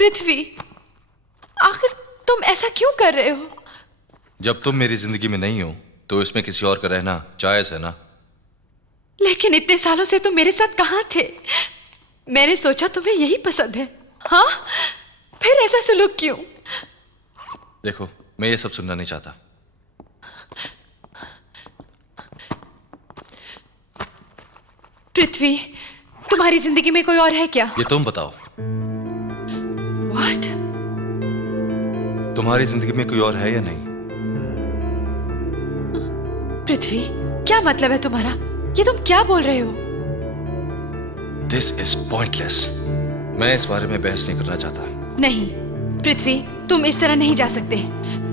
पृथ्वी, आखिर तुम ऐसा क्यों कर रहे हो? जब तुम मेरी जिंदगी में नहीं हो तो इसमें किसी और का रहना जायज है ना। लेकिन इतने सालों से तुम मेरे साथ कहाँ थे? मैंने सोचा तुम्हें यही पसंद है। हाँ, फिर ऐसा सुलूक क्यों? देखो, मैं ये सब सुनना नहीं चाहता। पृथ्वी, तुम्हारी जिंदगी में कोई और है क्या? ये तुम बताओ। What? तुम्हारी जिंदगी में कोई और है या नहीं? पृथ्वी, क्या मतलब है तुम्हारा? ये तुम क्या बोल रहे हो? This is pointless. मैं इस बारे में बहस नहीं करना चाहता। नहीं पृथ्वी, तुम इस तरह नहीं जा सकते।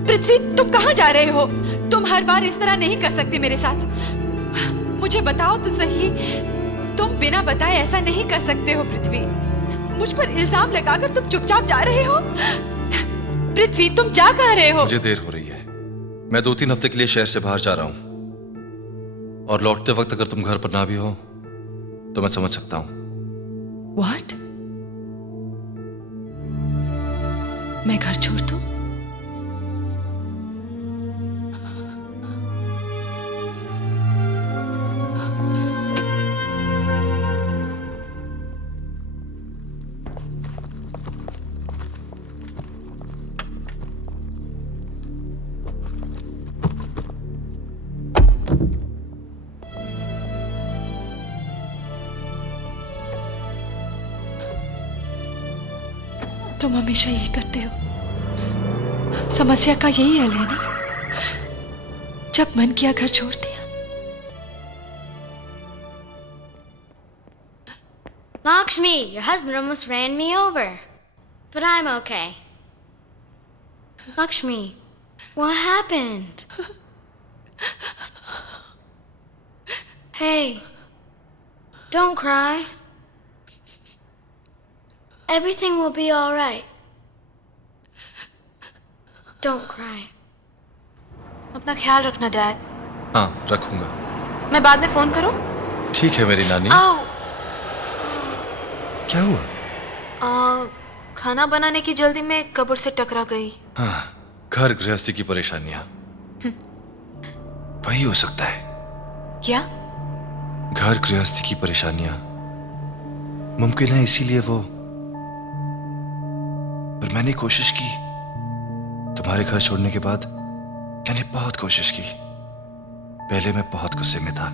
पृथ्वी, तुम कहाँ जा रहे हो? तुम हर बार इस तरह नहीं कर सकते मेरे साथ। मुझे बताओ तो सही, तुम बिना बताए ऐसा नहीं कर सकते हो। पृथ्वी, मुझ पर इल्जाम लगाकर तुम चुपचाप जा रहे हो। पृथ्वी, तुम जा कहाँ रहे हो? मुझे देर हो रही है। मैं 2-3 हफ्ते के लिए शहर से बाहर जा रहा हूं, और लौटते वक्त अगर तुम घर पर ना भी हो तो मैं समझ सकता हूं। What? मैं घर छोड़ दूं? तुम हमेशा यही करते हो। समस्या का यही हल है ना? जब मन किया घर छोड़ दिया। Lakshmi, your husband almost ran me over. But I'm okay. Lakshmi, what happened? Hey, don't cry. Everything will be all right. Don't cry. अपना ख्याल रखना डैड। हाँ, रखूंगा। मैं बाद में फोन करूं? ठीक है मेरी नानी। आओ। क्या हुआ? खाना बनाने की जल्दी में कब्र से टकरा गई। हाँ, घर गृहस्थी की परेशानियां। वही हो सकता है। क्या? घर गृहस्थी की परेशानियां मुमकिन है, इसीलिए वो। पर मैंने कोशिश की। तुम्हारे घर छोड़ने के बाद मैंने बहुत कोशिश की। पहले मैं बहुत गुस्से में था,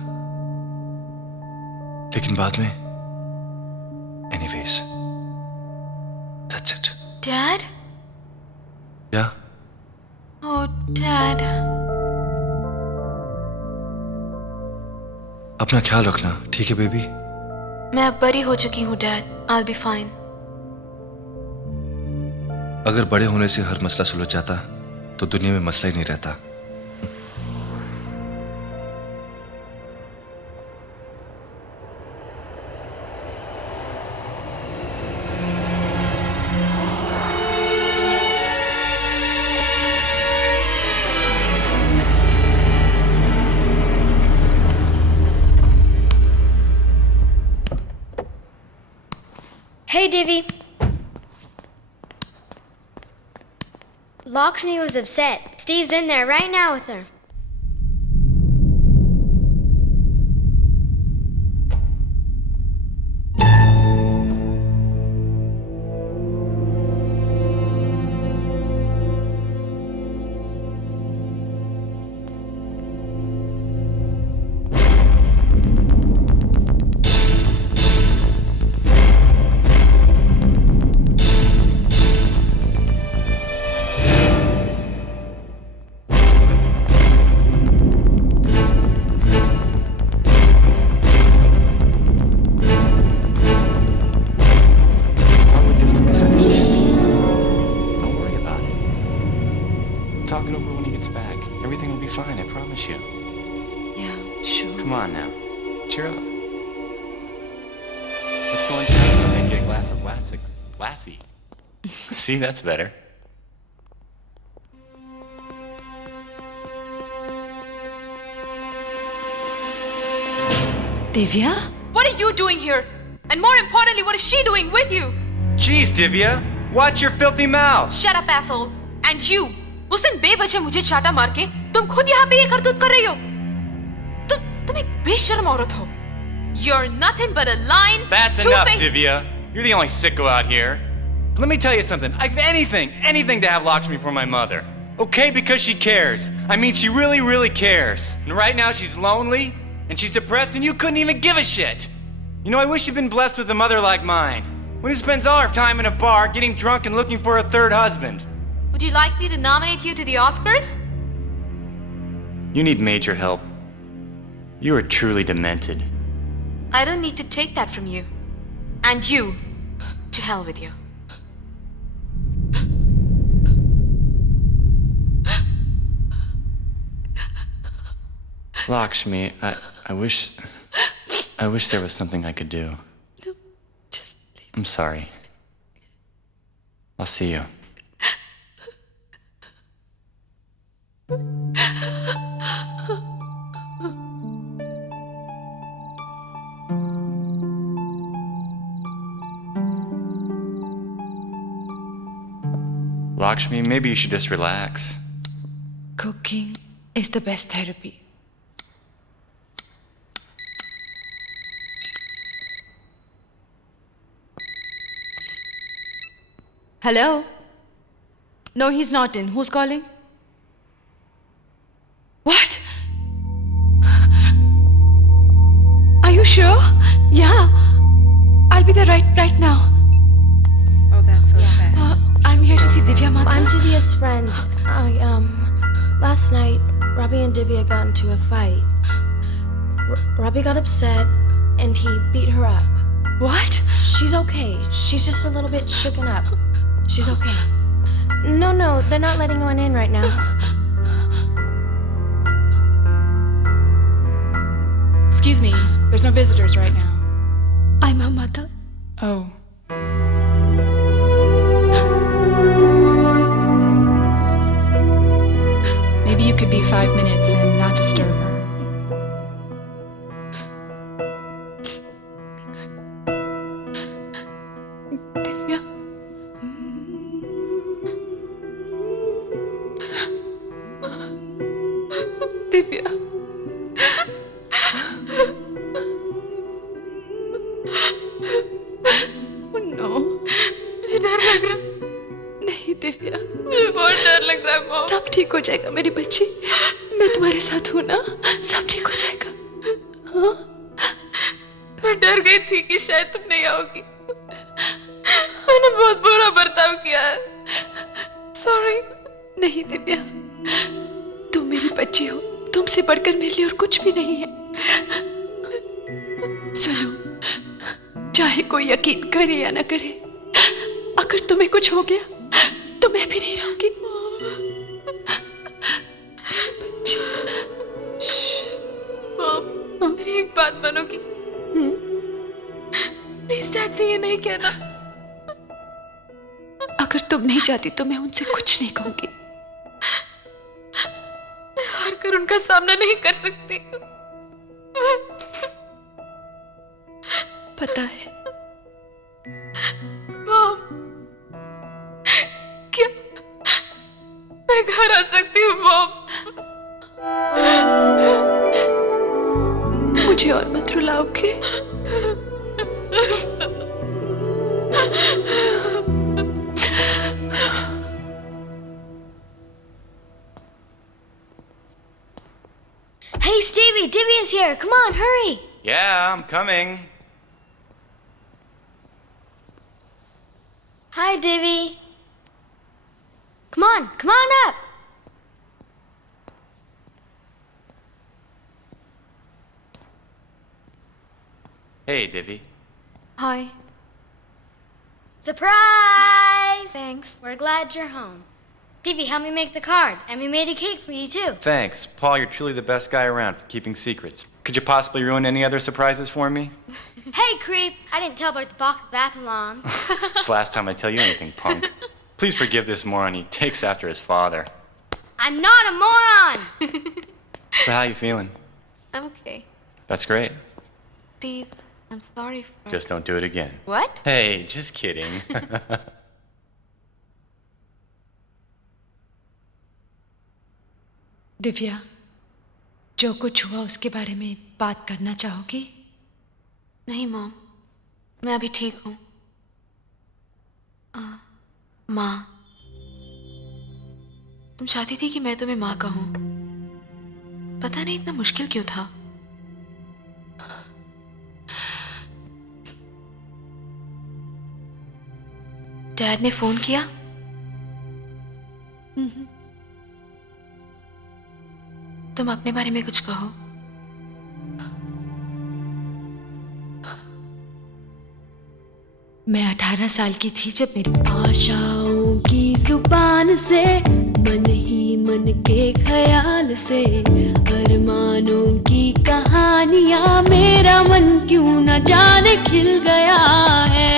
लेकिन बाद में एनीवेज, दैट्स इट। डैड? क्या? ओह डैड। अपना ख्याल रखना, ठीक है बेबी? मैं अब बड़ी हो चुकी हूँ डैड। I'll be fine. अगर बड़े होने से हर मसला सुलझ जाता तो दुनिया में मसला ही नहीं रहता। Hey, Divi. Lakshmi was upset. Steve's in there right now with her. Talk it over when he gets back. Everything will be fine, I promise you. Yeah, sure. Come on now. Cheer up. Let's go inside and get a glass of Lassie. See, that's better. Divya, What are you doing here? And more importantly, what is she doing with you? Jeez, Divya. Watch your filthy mouth! Shut up, asshole. And you. उस दिन बेवजह मुझे चाटा मार के तुम खुद यहाँ पे ये करतूत कर रही हो. तुम एक बेशर्म औरत हो. You're nothing but a lying, That's enough, two-faced... Divya. You're the only sicko out here. Let me tell you something. I've anything to have Lakshmi for my mother. Okay, because she cares. I mean, she really, really cares. And right now she's lonely, and she's depressed, and you couldn't even give a shit. You know, I wish you'd been blessed with a mother like mine. One who spends all her time in a bar, getting drunk and looking for a third husband. Would you like me to nominate you to the Oscars? You need major help. You are truly demented. I don't need to take that from you. And you, to hell with you. Lakshmi, I wish there was something I could do. No, just leave. I'm sorry. I'll see you. Lakshmi, maybe you should just relax. Cooking is the best therapy. Hello? No, he's not in. Who's calling? What? Are you sure? Yeah. I'll be there right now. Oh, that's so sad. I'm here to see Divya Mata. I'm Divya's friend. Last night, Robbie and Divya got into a fight. Robbie got upset, and he beat her up. What? She's okay. She's just a little bit shooken up. She's okay. No, they're not letting anyone in right now. Excuse me, there's no visitors right now. I'm her mother. Oh. Maybe you could be 5 minutes and not disturb her. Divya. Divya. No. मुझे डर लग रहा है. नहीं दिव्या. मुझे बहुत डर लग रहा है, मॉम. सब ठीक हो जाएगा मेरी बच्ची. मैं तुम्हारे साथ हूँ ना. सब ठीक हो जाएगा. हाँ? मैं डर गई थी कि शायद तुम नहीं आओगी. मैंने बहुत बुरा बर्ताव किया है. सॉरी. नहीं दिव्या. तुम मेरी बच्ची हो. तुमसे बढ़कर मेरे लिए और कुछ भी नहीं है. सुनो, चाहे कोई यकीन करे या न करे, अगर तुम्हें कुछ हो गया तो मैं भी नहीं रहूंगी. मॉम, मेरी एक बात मानोगी? प्लीज डैड से ये नहीं कहना. अगर तुम नहीं चाहती तो मैं उनसे कुछ नहीं कहूंगी. मैं हार कर उनका सामना नहीं कर सकती. पता है. मॉम, क्या मैं घर आ सकती हूँ, मॉम? मुझे और मत रुलाओगे? Hey, Stevie, Divya's here. Come on, hurry. Yeah, I'm coming. Hi, Divvy. Come on up. Hey, Divvy. Hi. Surprise! Thanks. We're glad you're home. Divvy, help me make the card. And we made a cake for you, too. Thanks. Paul, you're truly the best guy around for keeping secrets. Could you possibly ruin any other surprises for me? Hey, creep. I didn't tell about the box of Apollon. It's the last time I tell you anything, punk. Please forgive this moron. He takes after his father. I'm not a moron! So how you feeling? I'm okay. That's great. Steve, I'm sorry for... Just don't do it again. What? Hey, just kidding. Divya, जो कुछ हुआ उसके बारे में बात करना चाहोगी? नहीं mom, मैं अभी ठीक हूँ। माँ, तुम चाहती थी कि मैं तुम्हें माँ कहूँ। पता नहीं इतना मुश्किल क्यों था। डैड ने फोन किया? तुम अपने बारे में कुछ कहो। मैं 18 साल की थी जब मेरी आशाओं की जुबान से, मन ही मन के ख्याल से, अरमानों की कहानियां मेरा मन क्यों न जाने खिल गया है।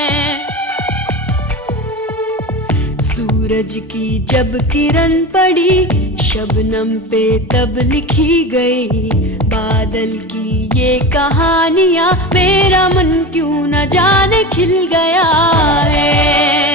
सूरज की जब किरण पड़ी शबनम पे तब लिखी गई, बादल की ये कहानियां मेरा मन क्यों न जाने खिल गया है।